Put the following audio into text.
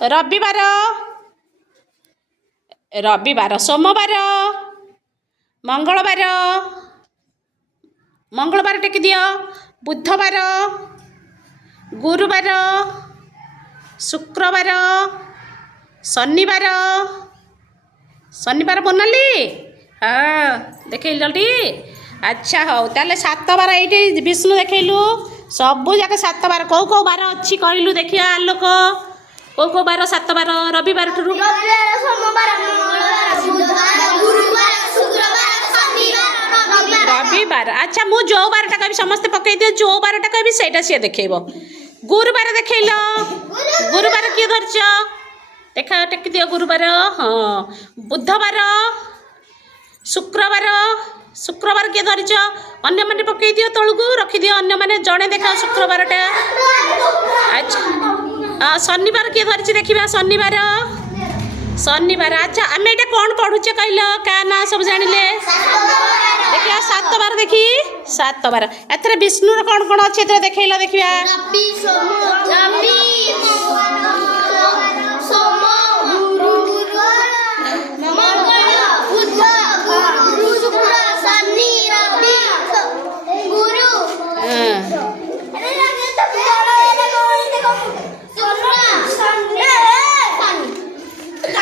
ରବିବାର ରବିବାର ସୋମବାର ମଙ୍ଗଳବାର ମଙ୍ଗଳବାର ଟେକି ଦିଅ ବୁଧବାର ଗୁରୁବାର ଶୁକ୍ରବାର ଶନିବାର ଶନିବାର ବନାଲି ହଁ ଦେଖେଇଲଟି ଆଚ୍ଛା ହଉ ତାହେଲେ 7 ବାର ଏଇଠି ବିଷ୍ଣୁ ଦେଖେଇଲୁ ସବୁ ଯାକ 7 ବାର କେଉଁ ବାର ଅଛି କହିଲୁ ଦେଖିବା ଆଲୋକ କେଉଁ ବାର 7 ବାର ରବିବାର ଠାରୁ ରବିବାର ଆଚ୍ଛା ମୁଁ ଯେଉଁ ବାରଟା କହିବି ସମସ୍ତେ ପକେଇ ଦିଅ ଯେଉଁ ବାରଟା କହିବି ସେଇଟା ସିଏ ଦେଖେଇବ ଗୁରୁବାର ଦେଖେଇଲ ଗୁରୁବାର କିଏ ଧରିଛ ଦେଖା ଟେକି ଦିଅ ଗୁରୁବାର ହଁ ବୁଧବାର ଶୁକ୍ରବାର ଶୁକ୍ରବାର କିଏ ଧରିଛ ଅନ୍ୟମାନେ ପକେଇ ଦିଅ ତଳକୁ ରଖିଦିଅ ଅନ୍ୟମାନେ ଜଣେ ଦେଖାଅ ଶୁକ୍ରବାରଟା ଆଚ୍ଛା ଶନିବାର କିଏ ଧରିଛି ଦେଖିବା ଶନିବାର ଶନିବାର ଆଚ୍ଛା ଆମେ ଏଇଟା କ'ଣ ପଢ଼ୁଛେ କହିଲ କା ନାଁ ସବୁ ଜାଣିଲେ ଦେଖିବା 7 ବାର ଦେଖି 7 ବାର ଏଥିରେ ବିଷ୍ଣୁର କ'ଣ କ'ଣ ଅଛି ଏଥିରେ ଦେଖେଇଲ ଦେଖିବା